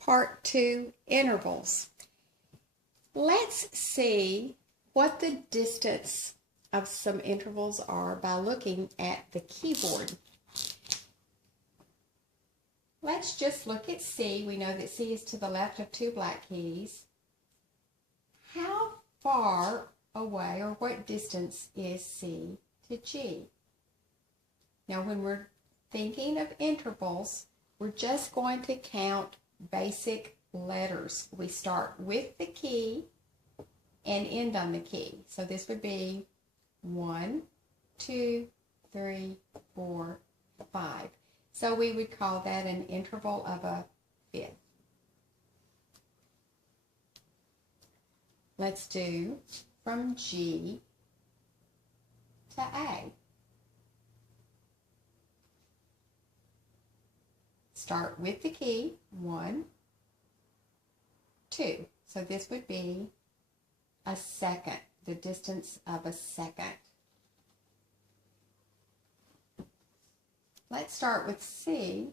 Part 2, intervals. Let's see what the distance of some intervals are by looking at the keyboard. Let's just look at C. We know that C is to the left of two black keys. How far away or what distance is C to G? Now when we're thinking of intervals, we're just going to count basic letters. We start with the key and end on the key. So this would be 1, 2, 3, 4, 5. So we would call that an interval of a fifth. Let's do from G to A. Start with the key, 1, 2. So this would be a second, the distance of a second. Let's start with C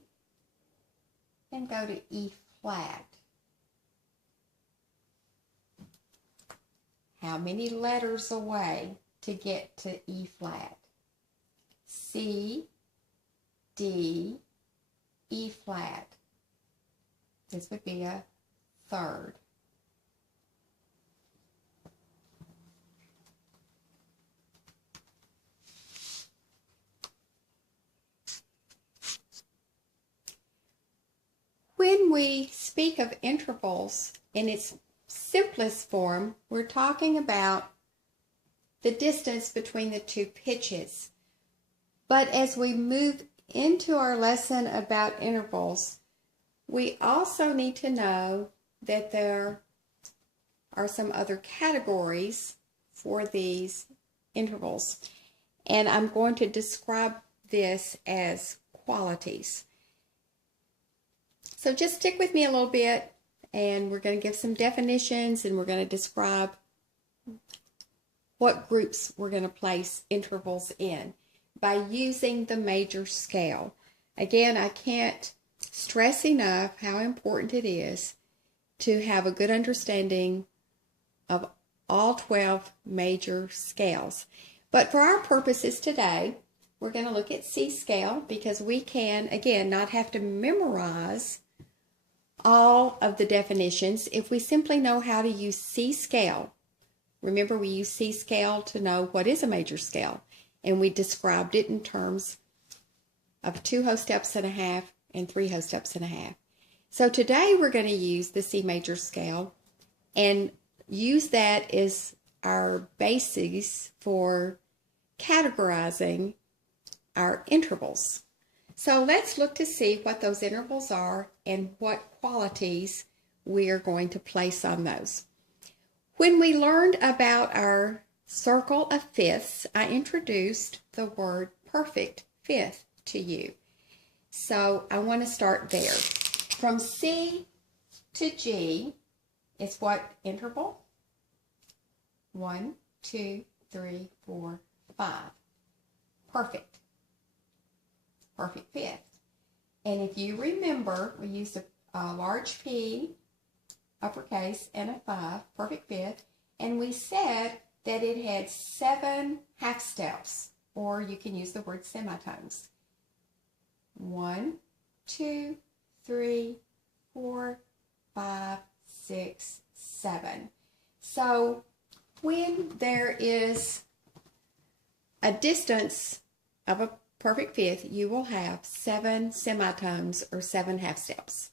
and go to E flat. How many letters away to get to E flat? C, D, E flat. This would be a third. When we speak of intervals in its simplest form, we're talking about the distance between the two pitches. But as we move into our lesson about intervals, we also need to know that there are some other categories for these intervals. And I'm going to describe this as qualities. So just stick with me a little bit, and we're going to give some definitions, and we're going to describe what groups we're going to place intervals in by using the major scale. Again, I can't stress enough how important it is to have a good understanding of all 12 major scales. But for our purposes today, we're going to look at C scale because we can, again, not have to memorize all of the definitions if we simply know how to use C scale. Remember, we use C scale to know what is a major scale, and we described it in terms of 2 whole steps and a half and 3 whole steps and a half. So today we're going to use the C major scale and use that as our basis for categorizing our intervals. So let's look to see what those intervals are and what qualities we are going to place on those. When we learned about our circle of fifths, I introduced the word perfect fifth to you. So I want to start there. From C to G is what interval? 1, 2, 3, 4, 5. Perfect. Perfect fifth. And if you remember, we used a large P, uppercase, and a 5, perfect fifth, and we said that it had 7 half steps, or you can use the word semitones. 1, 2, 3, 4, 5, 6, 7. So when there is a distance of a perfect fifth, you will have 7 semitones or 7 half steps.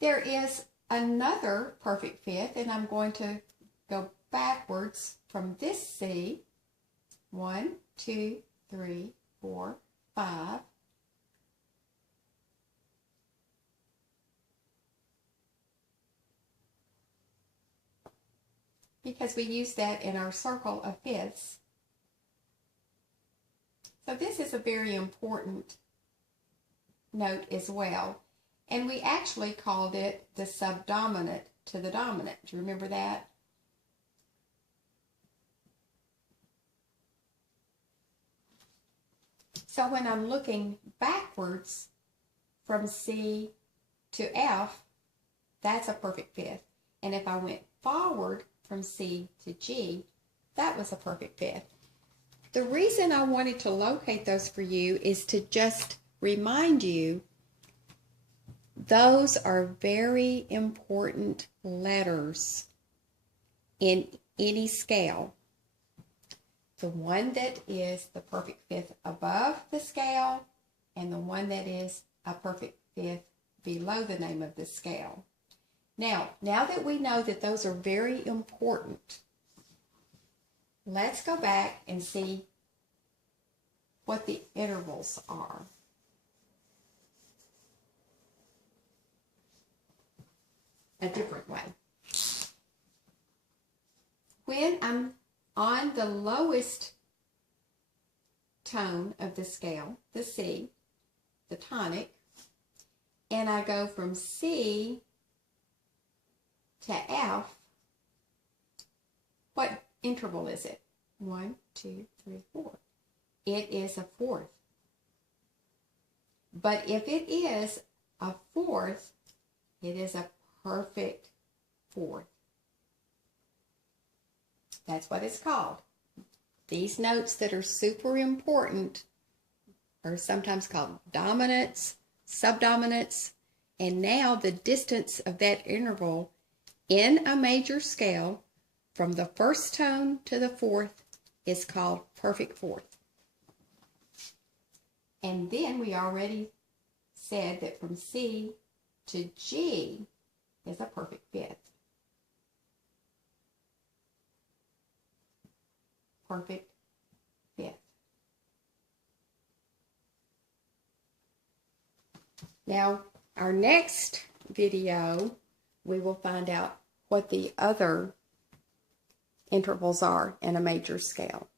There is another perfect fifth, and I'm going to go backwards from this C. 1, 2, 3, 4, 5. Because we use that in our circle of fifths. So this is a very important note as well. And we actually called it the subdominant to the dominant. Do you remember that? So when I'm looking backwards from C to F, that's a perfect fifth. And if I went forward from C to G, that was a perfect fifth. The reason I wanted to locate those for you is to just remind you those are very important letters in any scale. The one that is the perfect fifth above the scale and the one that is a perfect fifth below the name of the scale. Now that we know that those are very important, let's go back and see what the intervals are. A different way. When I'm on the lowest tone of the scale, the C, the tonic, and I go from C to F, what interval is it? 1, 2, 3, 4. It is a fourth. But if it is a fourth, it is a perfect fourth. That's what it's called. These notes that are super important are sometimes called dominants, subdominants, and now the distance of that interval in a major scale from the first tone to the fourth is called perfect fourth. And then we already said that from C to G is a perfect fifth. Perfect fifth. Now, our next video, we will find out what the other intervals are in a major scale.